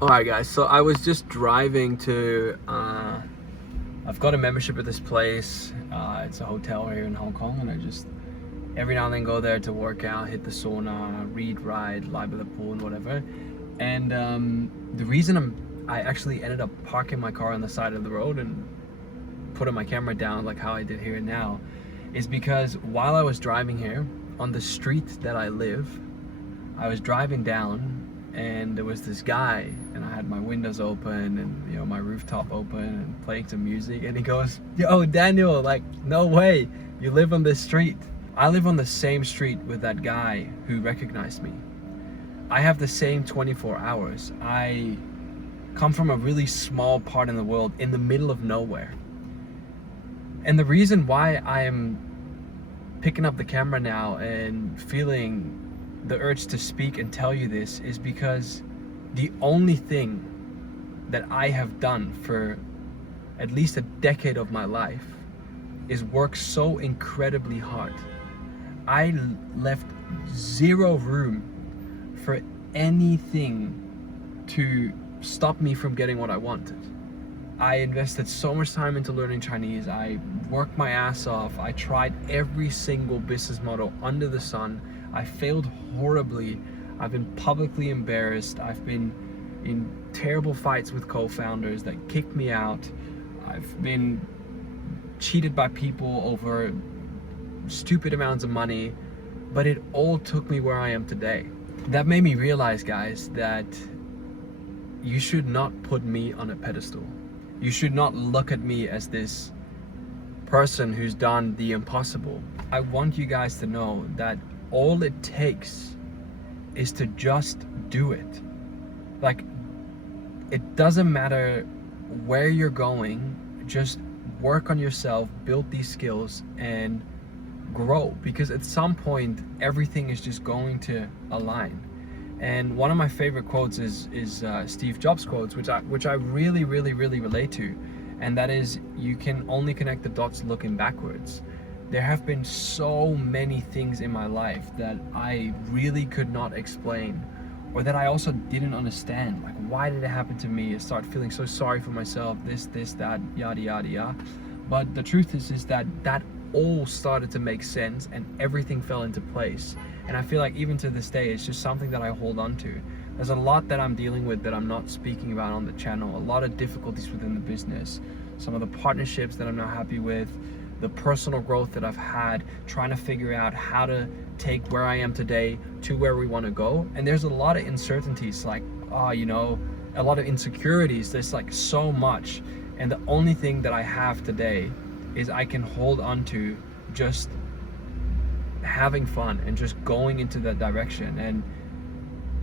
Alright guys, so I was just driving to, I've got a membership at this place, it's a hotel here in Hong Kong, and I just every now and then go there to work out, hit the sauna, read, ride, lie by the pool and whatever. And the reason I actually ended up parking my car on the side of the road and putting my camera down like how I did here now is because while I was driving here, on the street that I live, I was driving down and there was this guy, and I had my windows open and, you know, my rooftop open and playing some music, and he goes, "Yo, Daniel, like, no way, you live on this street." I live on the same street with that guy who recognized me. I have the same 24 hours. I come from a really small part in the world in the middle of nowhere. And the reason why I am picking up the camera now and feeling the urge to speak and tell you this is because the only thing that I have done for at least a decade of my life is work so incredibly hard. I left zero room for anything to stop me from getting what I wanted. I invested so much time into learning Chinese. I worked my ass off. I tried every single business model under the sun. I failed horribly. I've been publicly embarrassed. I've been in terrible fights with co-founders that kicked me out. I've been cheated by people over stupid amounts of money, but it all took me where I am today. That made me realize, guys, that you should not put me on a pedestal. You should not look at me as this person who's done the impossible. I want you guys to know that all it takes is to just do it. Like, it doesn't matter where you're going, just work on yourself, build these skills, and grow, because at some point everything is just going to align. And one of my favorite quotes is Steve Jobs quotes, which I really relate to, and that is, you can only connect the dots looking backwards. There have been so many things in my life that I really could not explain, or that I also didn't understand. Like, why did it happen to me? I start feeling so sorry for myself, this, that, yada, yada, yada. But the truth is that all started to make sense and everything fell into place. And I feel like even to this day, it's just something that I hold on to. There's a lot that I'm dealing with that I'm not speaking about on the channel, a lot of difficulties within the business, some of the partnerships that I'm not happy with, the personal growth that I've had, trying to figure out how to take where I am today to where we want to go. And there's a lot of uncertainties, like, you know, a lot of insecurities. There's like so much. And the only thing that I have today is I can hold on to just having fun and just going into that direction. And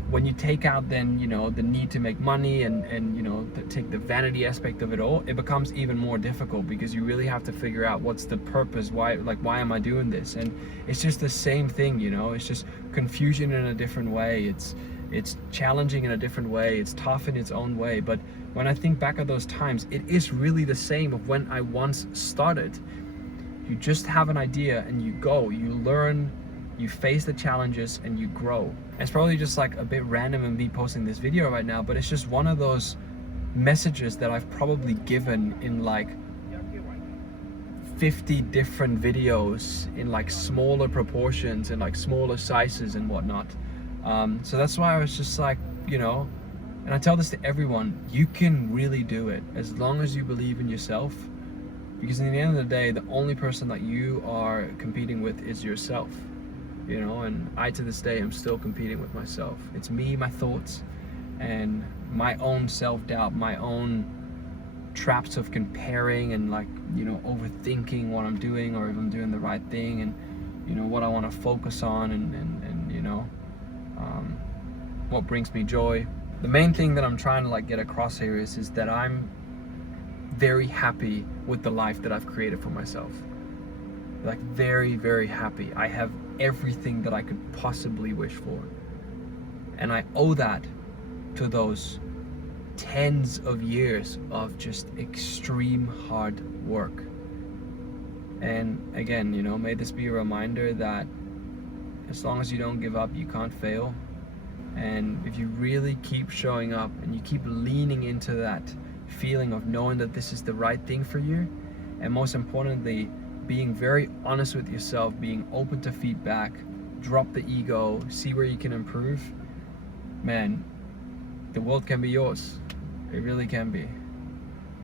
when you take out then, you know, the need to make money and you know, take the vanity aspect of it all, it becomes even more difficult, because you really have to figure out what's the purpose, why am I doing this? And it's just the same thing, you know, it's just confusion in a different way. It's challenging in a different way. It's tough in its own way. But when I think back at those times, it is really the same of when I once started. You just have an idea and you go, you learn, you face the challenges, and you grow. It's probably just like a bit random in me posting this video right now, but it's just one of those messages that I've probably given in like 50 different videos in like smaller proportions and like smaller sizes and whatnot. So that's why I was just like, you know, and I tell this to everyone, you can really do it as long as you believe in yourself. Because in the end of the day, the only person that you are competing with is yourself, you know. And I, to this day, am still competing with myself. It's me, my thoughts, and my own self-doubt, my own traps of comparing and, like, you know, overthinking what I'm doing, or if I'm doing the right thing, and, you know, what I want to focus on, and you know, what brings me joy. The main thing that I'm trying to like get across here is that I'm very happy with the life that I've created for myself. Like, very happy. I have everything that I could possibly wish for, and I owe that to those tens of years of just extreme hard work. And again, you know, may this be a reminder that as long as you don't give up, you can't fail. And if you really keep showing up and you keep leaning into that feeling of knowing that this is the right thing for you, and most importantly, being very honest with yourself, being open to feedback, drop the ego, see where you can improve, man, the world can be yours. It really can be.